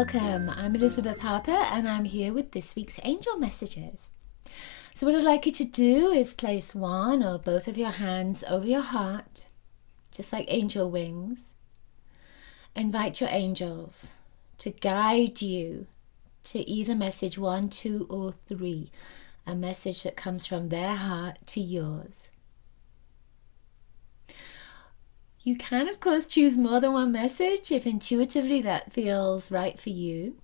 welcome. I'm Elizabeth Harper and I'm here with this week's angel messages. So what I'd like you to do is place one or both of your hands over your heart, just like angel wings. Invite your angels to guide you to either message 1, 2, or 3, a message that comes from their heart to yours. You can, of course, choose more than one message if intuitively that feels right for you.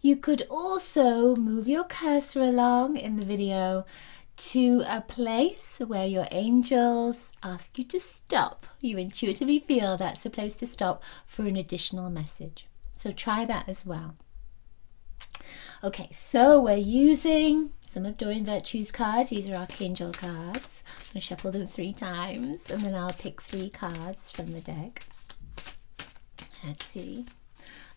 You could also move your cursor along in the video to a place where your angels ask you to stop. You intuitively feel that's a place to stop for an additional message. So try that as well. Okay, so we're using some of Doreen Virtue's cards. These are Archangel cards. I'm going to shuffle them 3 times and then I'll pick 3 cards from the deck. Let's see.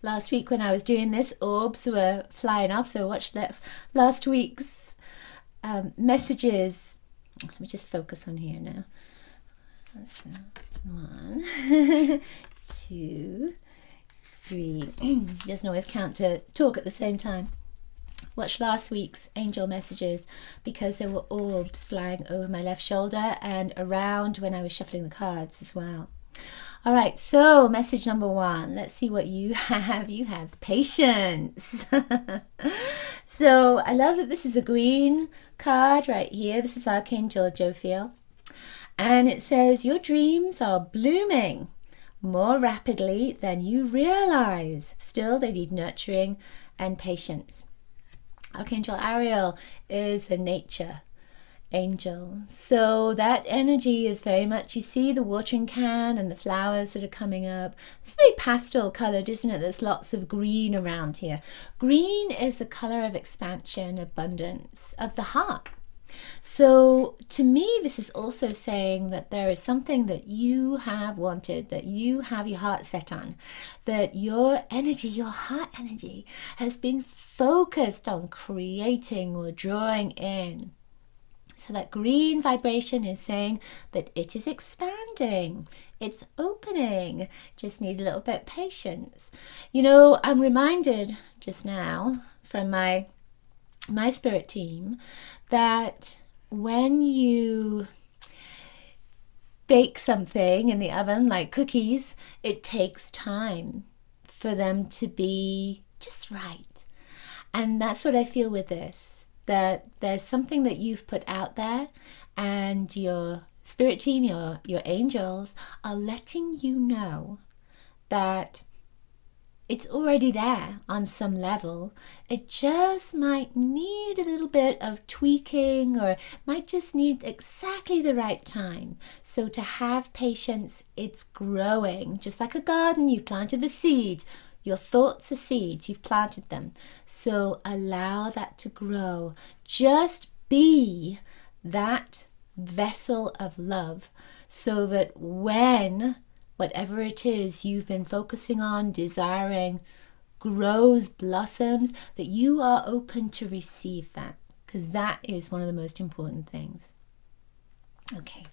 Last week when I was doing this, orbs were flying off, so watch last week's messages. Let me just focus on here now. That's 1, 2, 3. Doesn't always count to talk at the same time. Watch last week's angel messages because there were orbs flying over my left shoulder and around when I was shuffling the cards as well. All right, so message number 1. Let's see what you have. You have patience. So I love that this is a green card right here. This is Archangel Jophiel. And it says, your dreams are blooming more rapidly than you realize. Still, they need nurturing and patience. Archangel Ariel is a nature angel, so that energy is very much, you see the watering can and the flowers that are coming up. It's very pastel colored, isn't it? There's lots of green around here. Green is a color of expansion, abundance, of the heart. So to me, this is also saying that there is something that you have wanted, that you have your heart set on, that your energy, your heart energy, has been focused on creating or drawing in. So that green vibration is saying that it is expanding, it's opening, just need a little bit of patience. You know, I'm reminded just now from my spirit team that when you bake something in the oven, like cookies, it takes time for them to be just right. And that's what I feel with this, that there's something that you've put out there and your spirit team, your angels are letting you know that it's already there on some level. It just might need a little bit of tweaking, or might just need exactly the right time. So to have patience, it's growing. Just like a garden, you've planted the seeds. Your thoughts are seeds, you've planted them. So allow that to grow. Just be that vessel of love so that when whatever it is you've been focusing on, desiring, grows, blossoms, that you are open to receive that, because that is one of the most important things. Okay.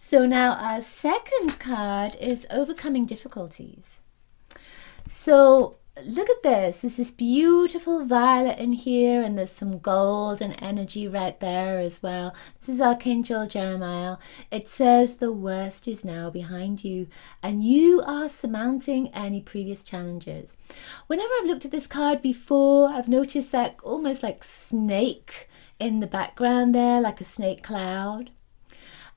So now our second card is overcoming difficulties. So look at this. There's this beautiful violet in here, and there's some golden energy right there as well. This is Archangel Jeremiah. It says the worst is now behind you and you are surmounting any previous challenges. Whenever I've looked at this card before, I've noticed that almost like snake in the background there, like a snake cloud.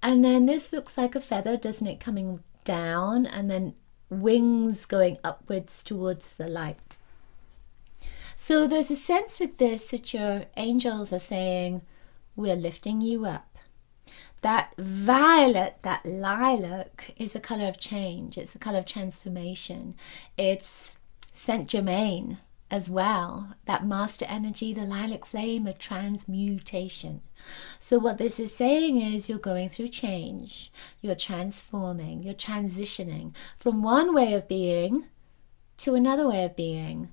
And then this looks like a feather, doesn't it, coming down, and then wings going upwards towards the light. So there's a sense with this that your angels are saying, we're lifting you up. That violet, that lilac, is a color of change. It's a color of transformation. It's Saint Germain as well. That master energy, the lilac flame of transmutation. So what this is saying is you're going through change. You're transforming. You're transitioning from one way of being to another way of being.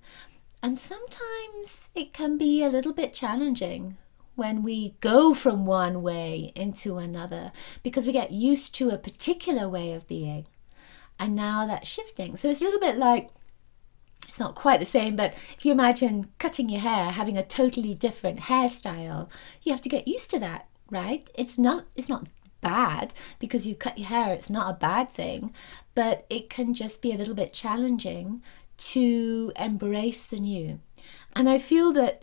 And sometimes it can be a little bit challenging when we go from one way into another, because we get used to a particular way of being. And now that's shifting. So it's a little bit like it's not quite the same, but if you imagine cutting your hair, having a totally different hairstyle, you have to get used to that, right? It's not bad because you cut your hair. It's not a bad thing, but it can just be a little bit challenging to embrace the new. And I feel that,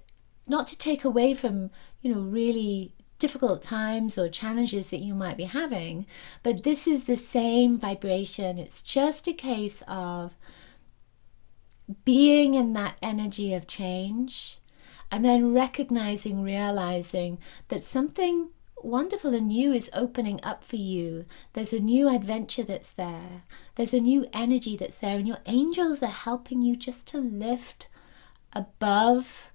not to take away from, really difficult times or challenges that you might be having, but this is the same vibration. It's just a case of being in that energy of change and then realizing that something wonderful and new is opening up for you. There's a new adventure that's there. There's a new energy that's there, and your angels are helping you just to lift above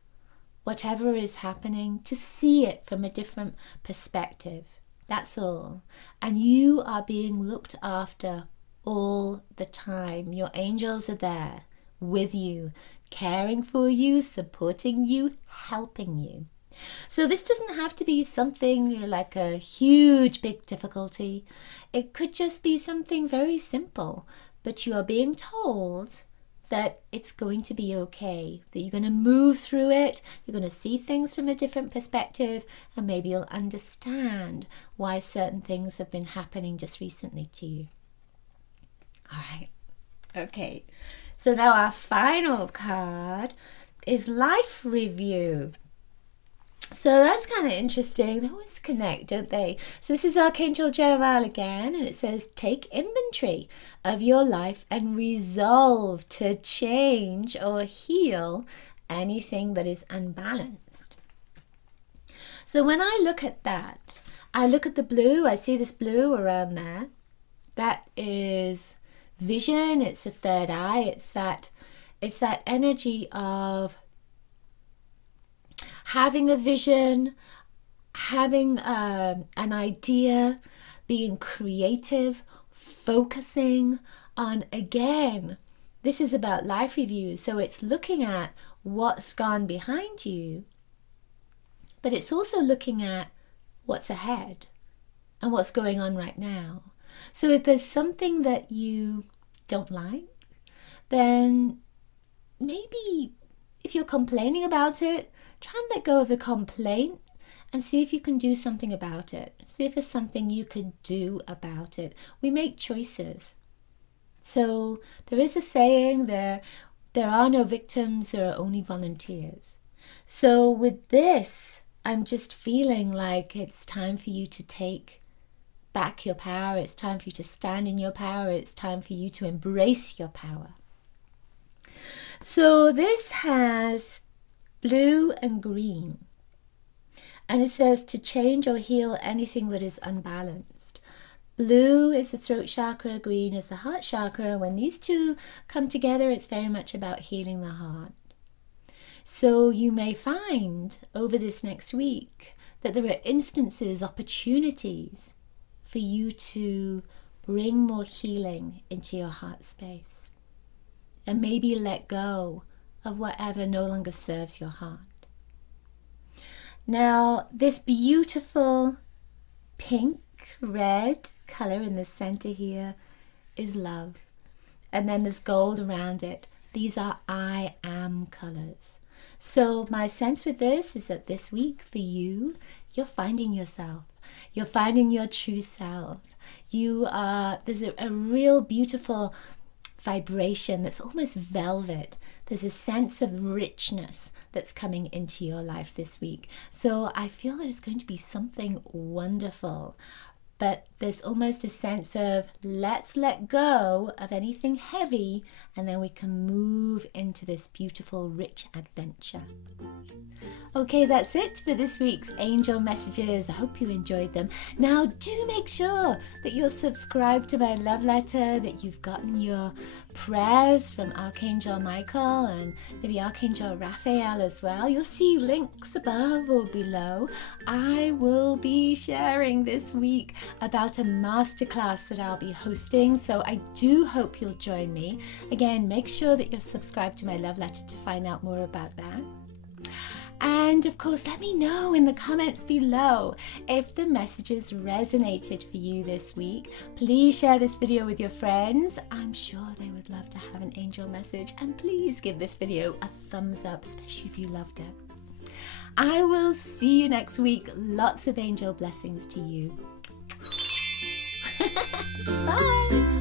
whatever is happening, to see it from a different perspective. That's all. And you are being looked after all the time. Your angels are there with you, caring for you, supporting you, helping you. So this doesn't have to be something like a huge, big difficulty. It could just be something very simple, but you are being told that it's going to be okay, that you're going to move through it, you're going to see things from a different perspective, and maybe you'll understand why certain things have been happening just recently to you. All right, okay. So now our final card is Life Review. So that's kind of interesting. They always connect, don't they? So this is Archangel Jeremiah again, and it says, take inventory of your life and resolve to change or heal anything that is unbalanced. So when I look at that, I look at the blue, I see this blue around there. That is vision, it's a third eye, it's that energy of having a vision, having an idea, being creative, focusing on, again, this is about life review. So it's looking at what's gone behind you, but it's also looking at what's ahead and what's going on right now. So if there's something that you don't like, then maybe if you're complaining about it, try and let go of the complaint and see if you can do something about it. See if there's something you can do about it. We make choices. So there is a saying, there are no victims, there are only volunteers. So with this, I'm just feeling like it's time for you to take back your power. It's time for you to stand in your power. It's time for you to embrace your power. So this has blue and green, and it says to change or heal anything that is unbalanced. Blue is the throat chakra, green is the heart chakra. When these two come together, it's very much about healing the heart. So you may find over this next week that there are instances, opportunities for you to bring more healing into your heart space and maybe let go of whatever no longer serves your heart. Now, this beautiful pink, red color in the center here is love. And then there's gold around it. These are I am colors. So my sense with this is that this week for you, you're finding yourself. You're finding your true self. There's a real beautiful vibration that's almost velvet. There's a sense of richness that's coming into your life this week. So I feel that it's going to be something wonderful. But there's almost a sense of let's let go of anything heavy, and then we can move into this beautiful, rich adventure. Okay, that's it for this week's angel messages. I hope you enjoyed them. Now, do make sure that you're subscribed to my love letter, that you've gotten your prayers from Archangel Michael and maybe Archangel Raphael as well. You'll see links above or below. I will be sharing this week about a masterclass that I'll be hosting, so I do hope you'll join me. Again, make sure that you're subscribed to my love letter to find out more about that. And of course, let me know in the comments below if the messages resonated for you this week. Please share this video with your friends. I'm sure they would love to have an angel message. And please give this video a thumbs up, especially if you loved it. I will see you next week. Lots of angel blessings to you. Bye.